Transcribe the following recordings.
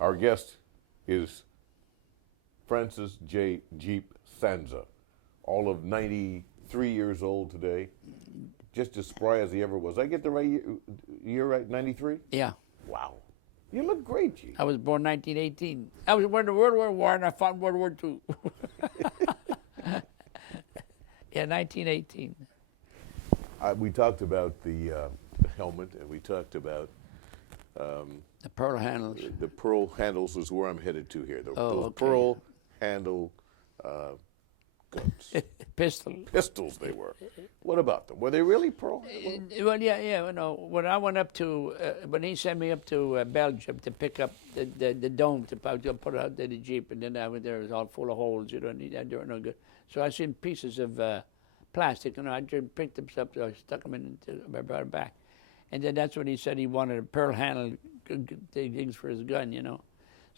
Our guest is Francis J. Jeep Sanza, all of 93 years old today, just as spry as he ever was. I get the right year right, 93? Yeah. Wow. You look great, Jeep. I was born 1918. I was born in World War I and I fought in World War II. Yeah, 1918. We talked about the helmet, and we talked about The pearl handles. the pearl handles is where I'm headed to here. Those okay. pearl handle guns. Pistols they were. What about them? Were they really pearl handle? Well, yeah. You know, when I went up to, when he sent me up to Belgium to pick up the dome to put it out to the Jeep, and then I went there, it was all full of holes, you know, and they were no good. So I seen pieces of plastic, you know, I just picked them up, so I stuck them in, I brought them back. And then that's when he said he wanted a pearl handle things for his gun, you know.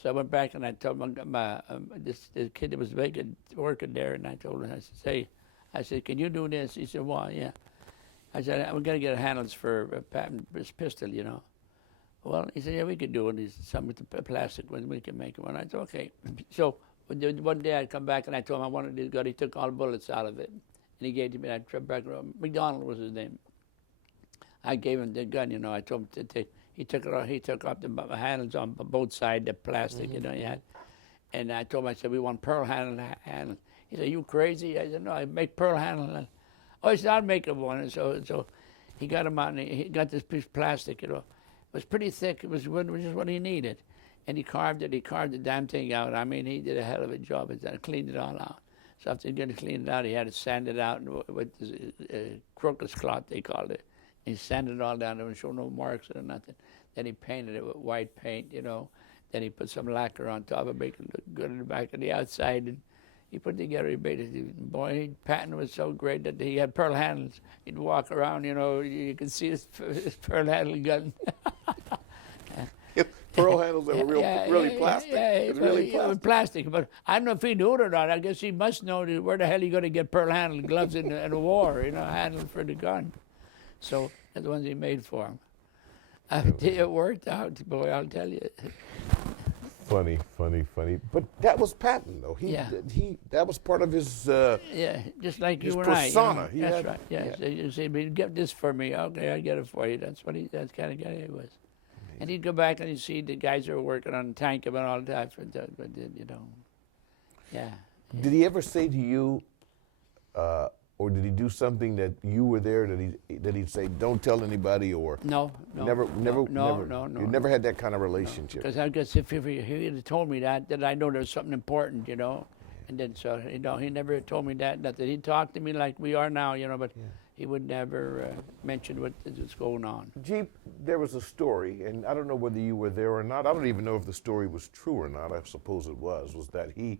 So I went back and I told this kid that was working there, and I told him, I said, can you do this? He said, well, yeah. I said, I'm going to get handles for Patton's pistol, you know. Well, he said, yeah, we could do it. He said, some with the plastic one, we can make one. I said, okay. So one day I'd come back and I told him I wanted this gun. He took all the bullets out of it. And he gave it to me. I tried back around. McDonald was his name. I gave him the gun, you know. I told him to take. He took it off. He took off the handles on both sides, the plastic, you know. He had. And I told him, I said, we want pearl handle. He said, you crazy? I said, no, I make pearl handle. Oh, he said, I'll make him one. And so he got him out, and he got this piece of plastic, you know. It was pretty thick. It was just what he needed. And he carved it. He carved the damn thing out. I mean, he did a hell of a job. He cleaned it all out. So after he got to clean it out, he had to sand it out with this, crocus cloth, they called it. He sanded it all down. There was no marks or nothing. Then he painted it with white paint, you know. Then he put some lacquer on top of it, make it look good in the back and the outside. And he put it together. He made it. Boy, Patton was so great that he had pearl handles. He'd walk around, you know. You could see his pearl handle gun. Pearl handles that were really plastic. Yeah, it was really plastic. It was plastic, but I don't know if he knew it or not. I guess he must know where the hell you going to get pearl handle gloves in a war, you know, handle for the gun. So that's the ones he made for him. It worked out, boy, I'll tell you. Funny. But that was Patton, though. That was part of his just like his you and persona. I. You know? That's right. Yeah. So you say, get this for me. Okay, I get it for you. That's kind of guy he was. And he'd go back and he'd see the guys who were working on the tank about all the time, you know. Yeah. Did he ever say to you, or did he do something that you were there that he'd say, don't tell anybody, or no. Never. You never had that kind of relationship. Because I guess if he had told me that I know there was something important, you know. And then so he never told me that. Nothing. He talked to me like we are now, you know, but. Yeah. He would never mention what was going on. Jeep, there was a story, and I don't know whether you were there or not. I don't even know if the story was true or not. I suppose it was that he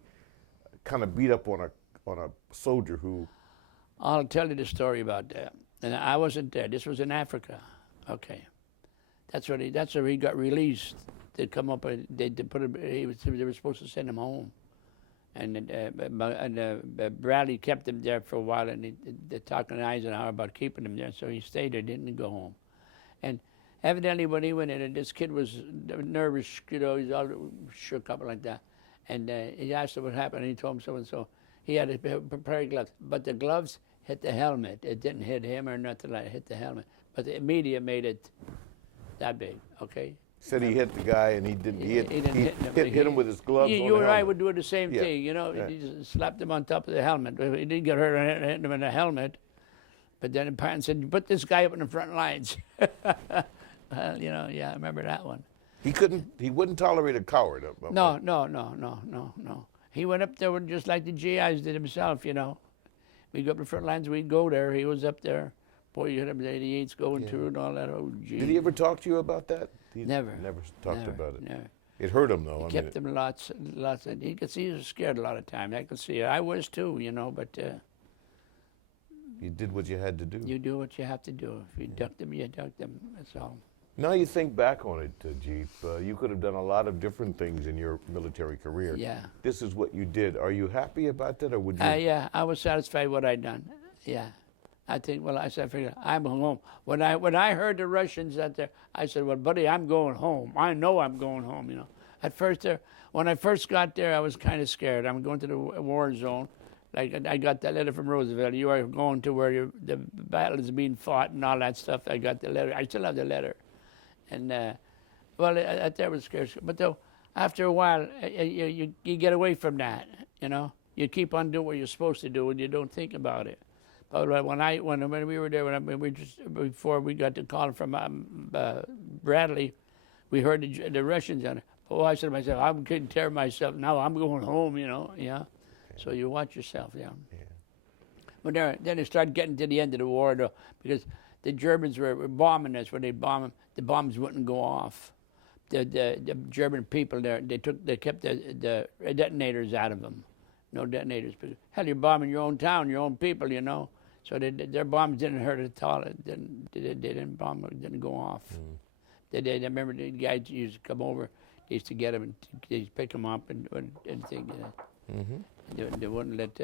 kind of beat up on a soldier who... I'll tell you the story about that. And I wasn't there. This was in Africa. Okay. That's where he got released. They come up, they were supposed to send him home. And Bradley kept him there for a while, and they talked to Eisenhower about keeping him there, so he stayed there, didn't go home. And evidently when he went in, and this kid was nervous, you know, he's all shook up like that. And he asked him what happened, and he told him so-and-so. He had a pair of gloves, but the gloves hit the helmet. It didn't hit him or nothing like that, it hit the helmet. But the media made it that big, okay? Said he hit the guy, and he didn't hit him with his gloves. You and I would do the same thing, you know. He just slapped him on top of the helmet. He didn't get hurt hitting him in the helmet. But then Patton said, "Put this guy up in the front lines." Well, you know, I remember that one. He wouldn't tolerate a coward. No. He went up there just like the GIs did himself, you know. We'd go up the front lines, we'd go there. He was up there. Boy, you hit him, the 88s going through and all that. Oh, gee. Did he ever talk to you about that? Never talked about it. Never. It hurt him, though. It kept him lots. He could see he was scared a lot of times. I could see it. I was too, you know, but... you did what you had to do. You do what you have to do. If you duck them, you duck them. That's all. Now you think back on it, Jeep, you could have done a lot of different things in your military career. Yeah. This is what you did. Are you happy about that, or would you? Yeah, I was satisfied with what I'd done. Yeah. I think, well, I said, I'm home. When I heard the Russians out there, I said, well, buddy, I'm going home. I know I'm going home, you know. At first, when I first got there, I was kind of scared. I'm going to the war zone. Like I got that letter from Roosevelt. You are going to where the battle is being fought and all that stuff. I got the letter. I still have the letter. And that was scary. But though, after a while, you get away from that. You know, you keep on doing what you're supposed to do, and you don't think about it. But when we were there, before we got the call from Bradley, we heard the Russians on it. Oh, I said to myself, I'm taking care of myself now. I'm going home, you know. Yeah. So you watch yourself, yeah. But then it started getting to the end of the war, though, because the Germans were bombing us. When they bomb them, the bombs wouldn't go off. The German people there, they kept the detonators out of them. No detonators. But hell, you're bombing your own town, your own people, you know. So their bombs didn't hurt at all. They didn't bomb. It didn't go off. I remember the guys used to come over. They used to get them and they used to pick them up and things. They wouldn't let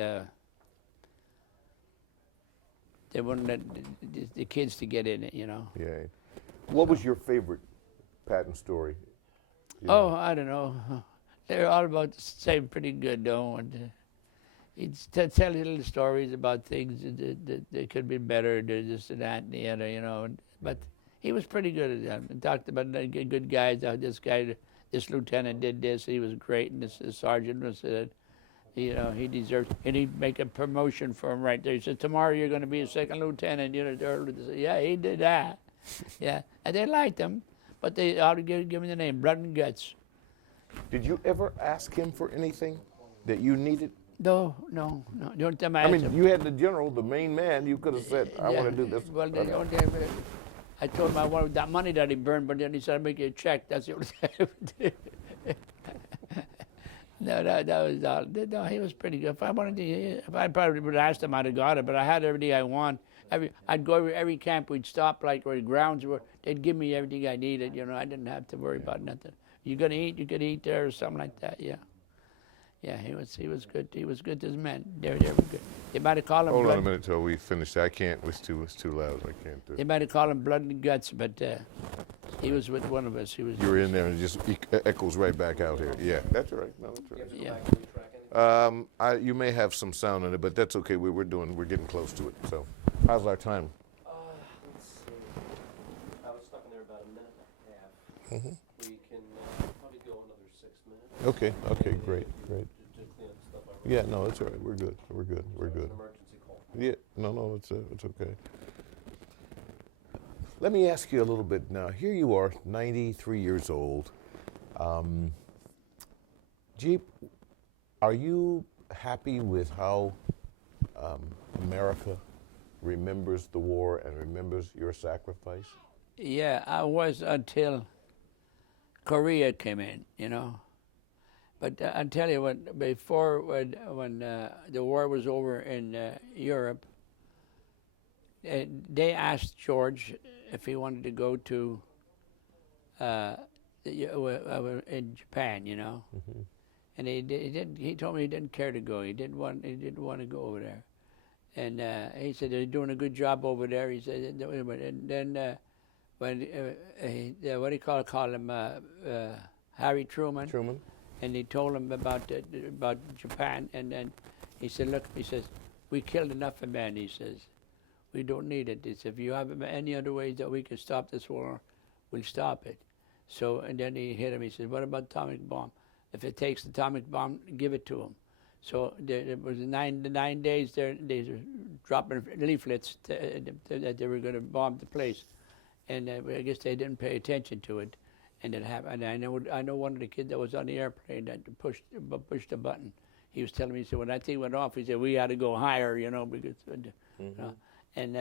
the kids to get in it, you know. Yeah. What was your favorite Patton story? I don't know. They're all about the same, pretty good though. And he'd tell little stories about things that could be better, this and that and the other, you know. But he was pretty good at that. And talked about good guys. This lieutenant did this. He was great, and this sergeant was you know, he deserves, and he'd make a promotion for him right there. He said, tomorrow you're going to be a second lieutenant. You know, yeah, he did that. Yeah, and they liked him, but they ought to give him the name, Blood and Guts. Did you ever ask him for anything that you needed? No. The only time I mean, you had the general, the main man. You could have said, I want to do this. Well, I told him I wanted that money that he burned, but then he said, I'll make you a check. That's the only thing I would do. No, that was all. No, he was pretty good. If I probably would have asked him, I'd have got it, but I had everything I want. I'd go every camp we'd stop, like where the grounds were. They'd give me everything I needed, you know. I didn't have to worry about nothing. You gonna eat? You could eat there or something like that. Yeah. Yeah, he was good. He was good to his men. They were good. They might have called him. Hold on a minute till we finish. I can't. It's too loud. I can't do it. They might have called him Blood and Guts, but he was with one of us. You were in there, and it just echoes right back out here. Yeah, that's all right. No, that's all right. Yeah. You may have some sound in it, but that's okay. We're getting close to it. So, how's our time? Let's see. I was stuck in there about a minute and a half. We can probably go another 6 minutes. Okay, great. To clean up stuff. Yeah, no, it's all right. We're good. We're good. It's an emergency call. Yeah, no, it's okay. Let me ask you a little bit now. Here you are, 93 years old. Jeep, are you happy with how America remembers the war and remembers your sacrifice? Yeah, I was until Korea came in, you know. But I'll tell you what, before when the war was over in Europe, they asked George if he wanted to go to in Japan, you know. And he didn't. He told me he didn't care to go. He didn't want to go over there. And he said they're doing a good job over there. He said, and then when what do you call him? Harry Truman. Truman. And he told him about Japan. And then he said, look, he says, we killed enough of men. He says, we don't need it. He said, if you have any other ways that we can stop this war, we'll stop it. So, and then he hit him. He said, what about atomic bomb? If it takes the atomic bomb, give it to him. So it was the 9 days there. They were dropping leaflets that they were going to bomb the place, and I guess they didn't pay attention to it, and it happened. And I know one of the kids that was on the airplane that pushed the button. He was telling me, he said, when that thing went off, he said we had to go higher, you know, because and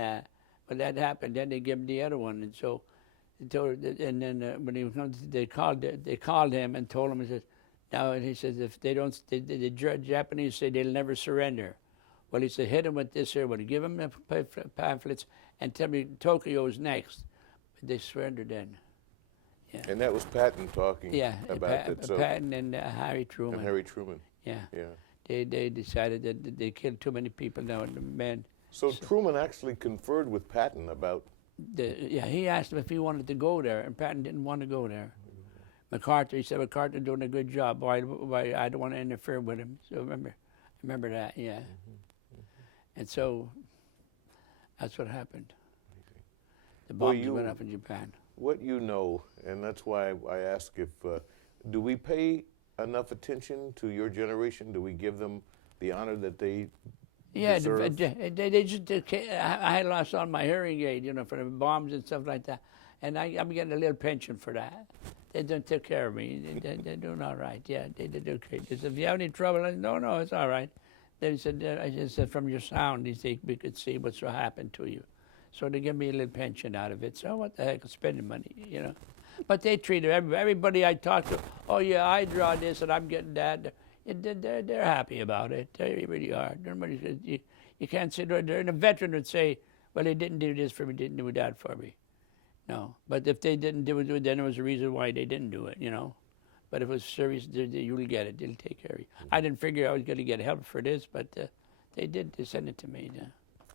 when that happened, then they gave him the other one, and so. And then when he comes, they called him and told him, he says, now, and he says, if they don't, the Japanese say they'll never surrender. Well, he said, hit them with this here, but give them the pamphlets and tell me Tokyo's next. But they surrendered then. Yeah. And that was Patton talking about it. So Patton and Harry Truman. And Harry Truman. Yeah. They decided that they killed too many people now, and the men. So Truman actually conferred with Patton about. He asked him if he wanted to go there, and Patton didn't want to go there. MacArthur, he said, MacArthur doing a good job. Why I don't want to interfere with him. So remember that, yeah. And so that's what happened. The Well, bombs went up in Japan. What you know, and that's why I ask if, do we pay enough attention to your generation? Do we give them the honor that they deserve? They just, I had lost all my hearing aid, you know, for the bombs and stuff like that. And I'm getting a little pension for that. They don't take care of me. They're doing all right. Yeah, they do okay. They said, if you have any trouble, I said, no, it's all right. They said, I just said, from your sound, they said, we could see what's happened to you. So they give me a little pension out of it. So what the heck, spending money, you know. But they treat everybody I talk to, oh yeah, I draw this and I'm getting that. They're happy about it. They really are. You can't sit there. And a veteran would say, well, they didn't do this for me, didn't do that for me. No, but if they didn't do it, then there was a reason why they didn't do it, you know. But if it was serious, you'll get it. They'll take care of you. I didn't figure I was going to get help for this, but they did. They sent it to me.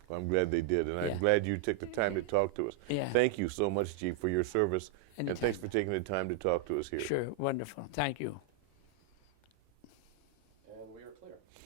Well, I'm glad they did, and I'm glad you took the time to talk to us. Yeah. Thank you so much, Chief, for your service, Anytime. and thanks for taking the time to talk to us here. Sure, wonderful. Thank you.